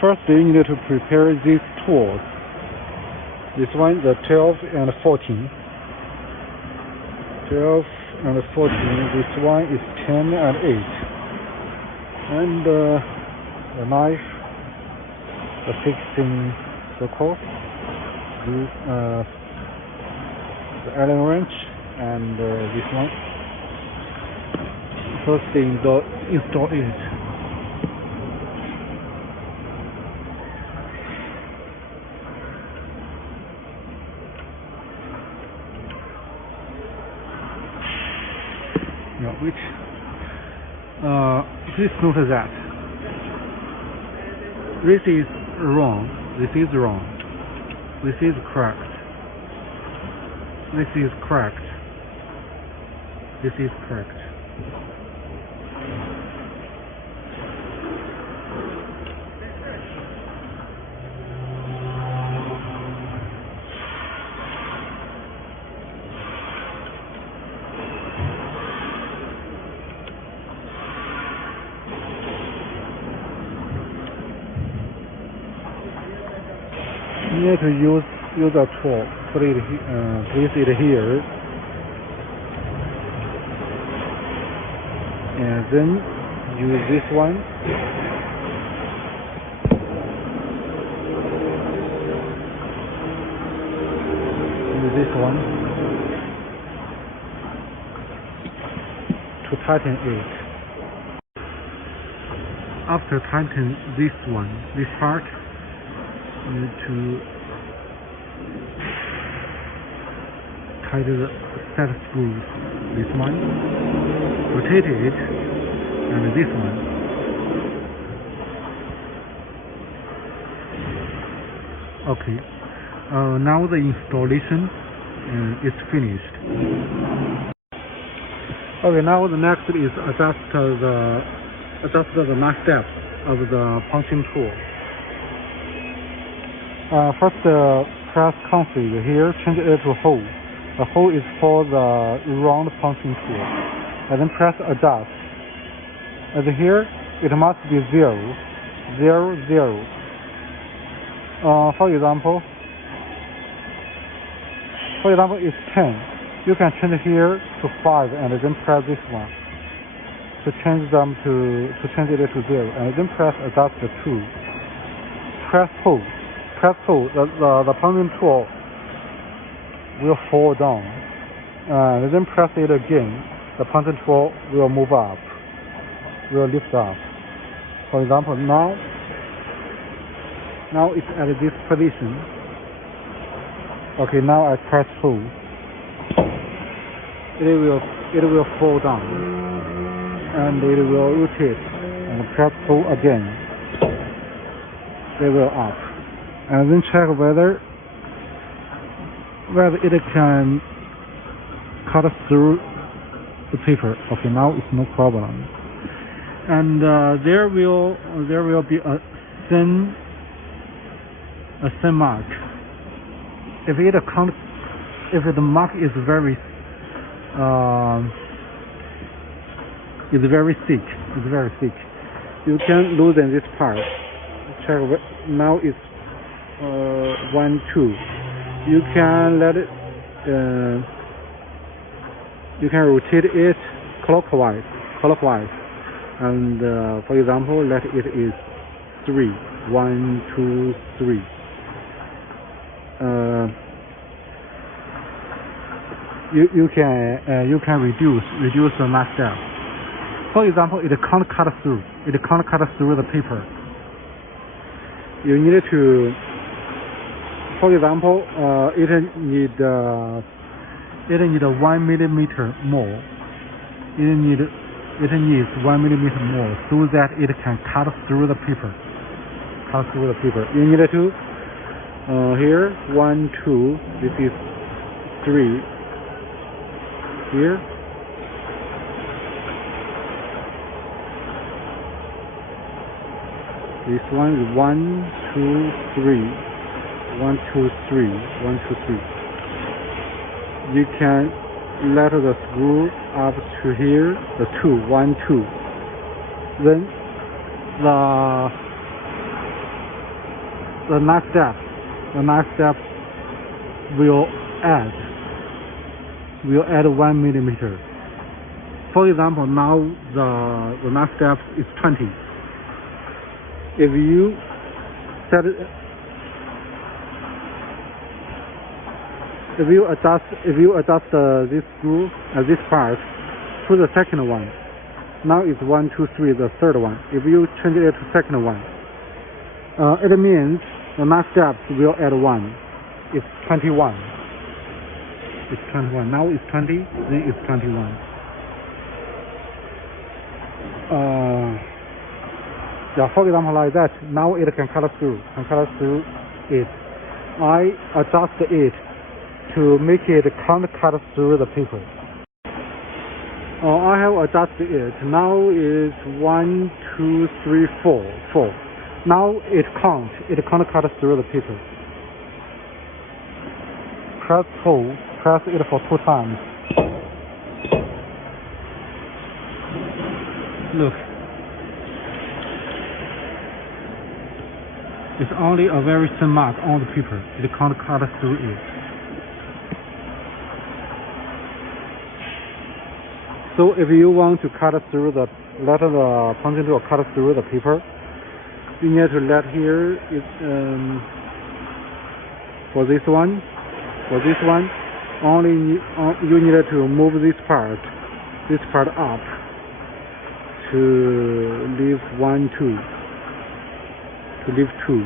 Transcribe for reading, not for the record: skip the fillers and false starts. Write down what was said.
First, you need to prepare these tools. This one, the 12 and 14. 12 and 14. This one is 10 and 8. And the knife, the fixing circle, the Allen wrench, and this one. First thing, install it. Please note that this is wrong, this is wrong, this is correct, this is correct, this is correct. You need to use a tool, place it here, and then use this one. Use this one to tighten it. After tighten this one, this part, you need to tighten the set screws. This one, rotate it, and this one. Okay. Now the installation is finished. Okay. Now the next is adjust the next step of the punching tool. First, press config here, change it to hole. The hole is for the round punching tool. And then press adjust. And here, it must be 0, 0, 0. For example, it's 10. You can change here to 5 and then press this one to change it to 0. And then press adjust to 2. Press hold. The punching tool will fall down, and then press it again. The punching tool will move up, will lift up. For example, now it's at this position. Okay, now I press hold. It will fall down, and it will rotate. And press hold again. It will up. And then check whether it can cut through the paper. Okay, now it's no problem. And there will be a thin mark. If the mark is very thick, you can loosen this part. Check now it's 1, 2. You can let it. You can rotate it clockwise, and for example, let it is 3. 1, 2, 3. You can reduce the max step. For example, it can't cut through the paper. You need to, for example, it need 1 millimeter more. It needs 1 millimeter more so that it can cut through the paper. You need to here 1, 2. This is 3. Here. This one is 1, 2, 3. 1, 2, 3. 1, 2, 3. You can let the screw up to here, the 2, 1, 2. Then the next step will add 1 millimeter. For example, now the next step is 20. If you set it, if you adjust this screw this part to the second one, now it's 1, 2, 3, the third one. If you change it to second one, it means the next step will add 1. It's 21. It's 21. Now it's 20. Then it's 21. Yeah, for example, like that. Now it can cut through. It. I adjust it to make it can't cut through the paper. I have adjusted it. Now it's 1, 2, 3, 4. Now it can't cut through the paper. Press it for 2 times. Look. It's only a very thin mark on the paper. It can't cut through it. So if you want to cut through let the punching tool cut through the paper, you need to let here for this one, only you need to move this part up to leave 1, 2, to leave 2.